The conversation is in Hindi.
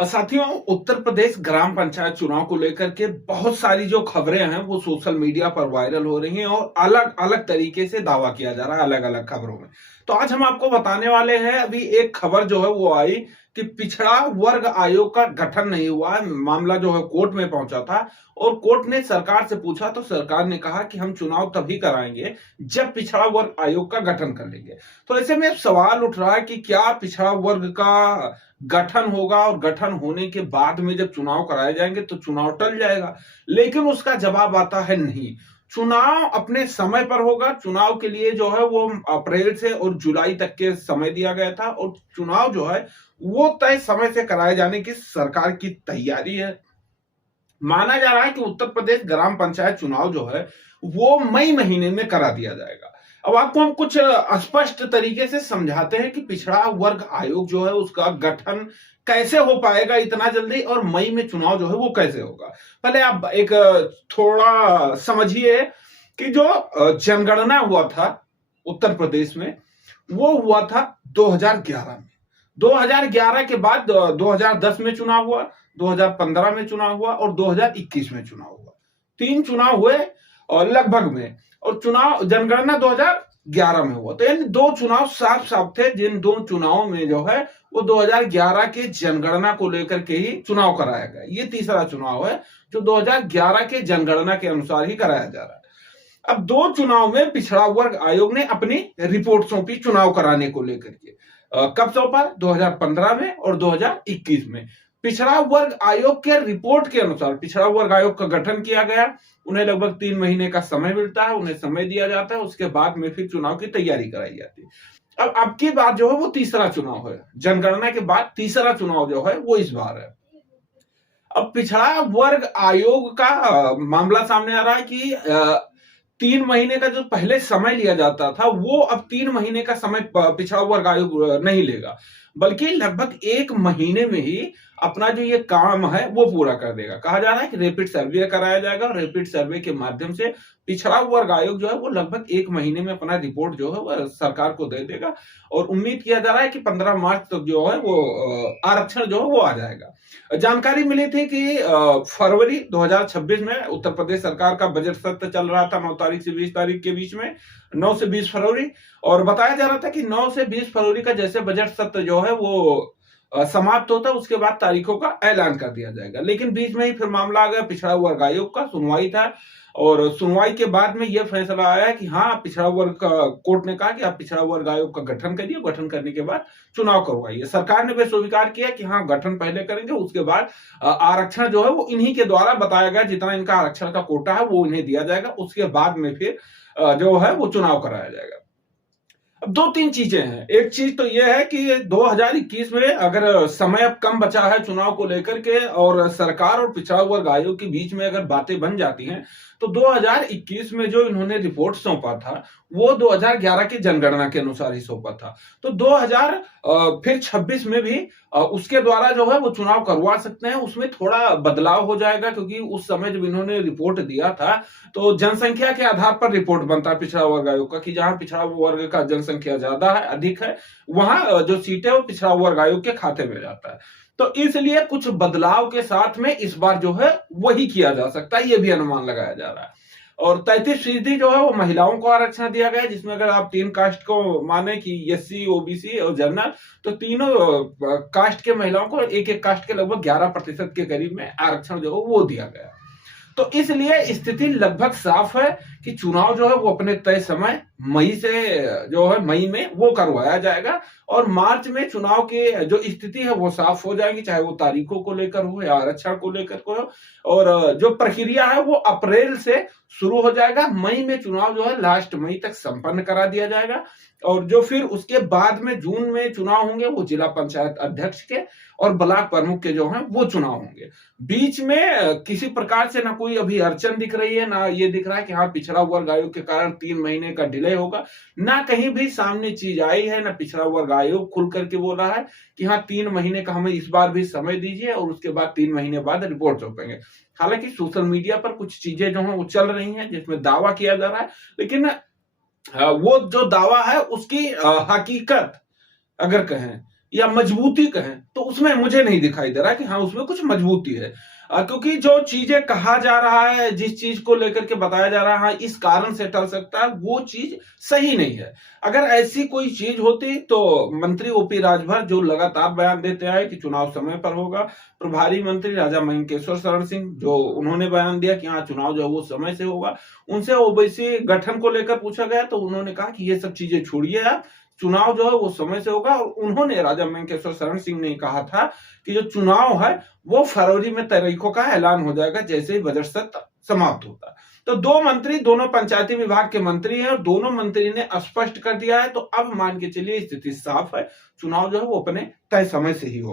साथियों, उत्तर प्रदेश ग्राम पंचायत चुनाव को लेकर के बहुत सारी जो खबरें हैं वो सोशल मीडिया पर वायरल हो रही हैं और अलग अलग तरीके से दावा किया जा रहा है अलग अलग खबरों में। तो आज हम आपको बताने वाले हैं, अभी एक खबर जो है वो आई कि पिछड़ा वर्ग आयोग का गठन नहीं हुआ है। मामला जो है कोर्ट में पहुंचा था और कोर्ट ने सरकार से पूछा तो सरकार ने कहा कि हम चुनाव तभी कराएंगे जब पिछड़ा वर्ग आयोग का गठन कर लेंगे। तो ऐसे में सवाल उठ रहा है कि क्या पिछड़ा वर्ग का गठन होगा और गठन होने के बाद में जब चुनाव कराए जाएंगे तो चुनाव टल जाएगा। लेकिन उसका जवाब आता है नहीं, चुनाव अपने समय पर होगा। चुनाव के लिए जो है वो अप्रैल से और जुलाई तक के समय दिया गया था और चुनाव जो है वो तय समय से कराए जाने की सरकार की तैयारी है। माना जा रहा है कि उत्तर प्रदेश ग्राम पंचायत चुनाव जो है वो मई महीने में करा दिया जाएगा। अब आपको हम कुछ स्पष्ट तरीके से समझाते हैं कि पिछड़ा वर्ग आयोग जो है उसका गठन कैसे हो पाएगा इतना जल्दी और मई में चुनाव जो है वो कैसे होगा। पहले आप एक थोड़ा समझिए कि जो जनगणना हुआ था उत्तर प्रदेश में वो हुआ था 2011 में। 2011 के बाद 2010 में चुनाव हुआ, 2015 में चुनाव हुआ और 2021 में चुनाव हुआ। 3 चुनाव हुए और लगभग में, और चुनाव जनगणना 2011 में हुआ। तो यानी 2 चुनाव साफ साफ थे, जिन 2 चुनावों में जो है वो 2011 के जनगणना को लेकर के ही चुनाव कराया गया। ये तीसरा चुनाव है जो 2011 के जनगणना के अनुसार ही कराया जा रहा है। अब 2 चुनाव में पिछड़ा वर्ग आयोग ने अपनी रिपोर्ट सौंपी चुनाव कराने को लेकर के। कब सौंपा? 2015 में और 2021 में। पिछड़ा वर्ग आयोग के रिपोर्ट के अनुसार पिछड़ा वर्ग आयोग का गठन किया गया। उन्हें लगभग 3 महीने का समय मिलता है, उन्हें समय दिया जाता है, उसके बाद में फिर चुनाव की तैयारी कराई जाती है। अब की बात जो है वो तीसरा चुनाव है, जनगणना के बाद तीसरा चुनाव जो है वो इस बार है। अब पिछड़ा वर्ग आयोग का मामला सामने आ रहा है कि 3 महीने का जो पहले समय लिया जाता था वो अब 3 महीने का समय पिछड़ा वर्ग आयोग नहीं लेगा, बल्कि लगभग 1 महीने में ही अपना जो ये काम है वो पूरा कर देगा। कहा जा रहा है कि रैपिड सर्वे कराया जाएगा और रैपिड सर्वे के माध्यम से पिछड़ा वर्ग आयोग जो है वो लगभग 1 महीने में अपना रिपोर्ट जो है वो सरकार को दे देगा और उम्मीद किया जा रहा है कि 15 मार्च तक जो है वो आरक्षण जो है वो आ जाएगा। जानकारी मिली थी कि फरवरी 2026 में उत्तर प्रदेश सरकार का बजट सत्र चल रहा था 9 तारीख से 20 तारीख के बीच में, 9 से 20 फरवरी, और बताया जा रहा था कि 9 से 20 फरवरी का जैसे बजट सत्र जो है वो समाप्त होता है उसके बाद तारीखों का ऐलान कर दिया जाएगा। लेकिन बीच में ही फिर मामला आ गया पिछड़ा वर्ग आयोग का, सुनवाई था और सुनवाई के बाद में यह फैसला आया कि हाँ, पिछड़ा वर्ग का कोर्ट ने कहा कि आप पिछड़ा वर्ग आयोग का गठन करिए, गठन करने के बाद चुनाव करवाइए। सरकार ने भी स्वीकार किया कि हाँ, गठन पहले करेंगे, उसके बाद आरक्षण जो है वो इन्हीं के द्वारा बताया गया, जितना इनका आरक्षण का कोटा है वो इन्हें दिया जाएगा, उसके बाद में फिर जो है वो चुनाव कराया जाएगा। अब 2-3 चीजें हैं। एक चीज तो यह है कि 2021 में अगर समय अब कम बचा है चुनाव को लेकर के और सरकार और पिछड़ा वर्ग आयोग के बीच में अगर बातें बन जाती हैं तो 2021 में जो इन्होंने रिपोर्ट सौंपा था वो 2011 की जनगणना के अनुसार ही सौंपा था। तो 2026 में भी उसके द्वारा जो है वो चुनाव करवा सकते हैं। उसमें थोड़ा बदलाव हो जाएगा क्योंकि उस समय जब इन्होंने रिपोर्ट दिया था तो जनसंख्या के आधार पर रिपोर्ट बनता है पिछड़ा वर्ग आयोग का कि जहां पिछड़ा वर्ग का जनसंख्या ज्यादा है, अधिक है, वहां जो सीट है वो पिछड़ा वर्ग आयोग के खाते में जाता है। तो इसलिए कुछ बदलाव के साथ में इस बार जो है वही किया जा सकता है, ये भी अनुमान लगाया जा रहा है। और 33% जो है वो महिलाओं को आरक्षण दिया गया है, जिसमें अगर आप 3 कास्ट को माने कि एससी, ओबीसी और जनरल, तो तीनों कास्ट के महिलाओं को एक कास्ट के लगभग 11% के करीब में आरक्षण जो है वो दिया गया। तो इसलिए स्थिति लगभग साफ है कि चुनाव जो है वो अपने तय समय मई से जो है मई में वो करवाया जाएगा और मार्च में चुनाव की जो स्थिति है वो साफ हो जाएगी, चाहे वो तारीखों को लेकर हो या आरक्षण को लेकर हो। और जो प्रक्रिया है वो अप्रैल से शुरू हो जाएगा, मई में चुनाव जो है लास्ट मई तक संपन्न करा दिया जाएगा और जो फिर उसके बाद में जून में चुनाव होंगे वो जिला पंचायत अध्यक्ष के और ब्लॉक प्रमुख के जो हैं वो चुनाव होंगे। बीच में किसी प्रकार से ना कोई अभी अड़चन दिख रही है, ना ये दिख रहा है कि हाँ, पिछड़ा वर्ग आयोग के कारण 3 महीने का डिले होगा, ना कहीं भी सामने चीज आई है, ना पिछड़ा वर्ग आयोग खुल करके बोला है कि हाँ, 3 महीने का हमें इस बार भी समय दीजिए और उसके बाद 3 महीने बाद रिपोर्ट सौंपेंगे। हालांकि सोशल मीडिया पर कुछ चीजें जो है वो चल रही हैं जिसमें दावा किया जा रहा है, लेकिन वो जो दावा है उसकी हकीकत अगर कहें या मजबूती कहें, तो उसमें मुझे नहीं दिखाई दे रहा है कि हाँ, उसमें कुछ मजबूती है। क्योंकि जो चीज़ें कहा जा रहा है, जिस चीज़ को लेकर के बताया जा रहा है, हाँ, इस कारण से टल सकता है, वो चीज़ सही नहीं है। अगर ऐसी कोई चीज़ होती तो मंत्री ओपी राजभर जो लगातार बयान देते आए कि चुनाव समय पर होगा, प्रभारी मंत्री राजा मयंकेश्वर शरण सिंह जो उन्होंने बयान दिया कि हाँ, चुनाव जो है वो समय से होगा। उनसे ओबीसी गठन को लेकर पूछा गया तो उन्होंने कहा कि ये सब चीज़ें छोड़िए आप, चुनाव जो है वो समय से होगा और उन्होंने राजा मेनकेश्वर शरण सिंह ने कहा था कि जो चुनाव है वो फरवरी में तारीखों का ऐलान हो जाएगा जैसे ही बजट सत्र समाप्त होता। तो दो मंत्री दोनों पंचायती विभाग के मंत्री हैं और दोनों मंत्री ने स्पष्ट कर दिया है तो अब मान के चलिए स्थिति साफ है, चुनाव जो है वो अपने तय समय से ही होगा।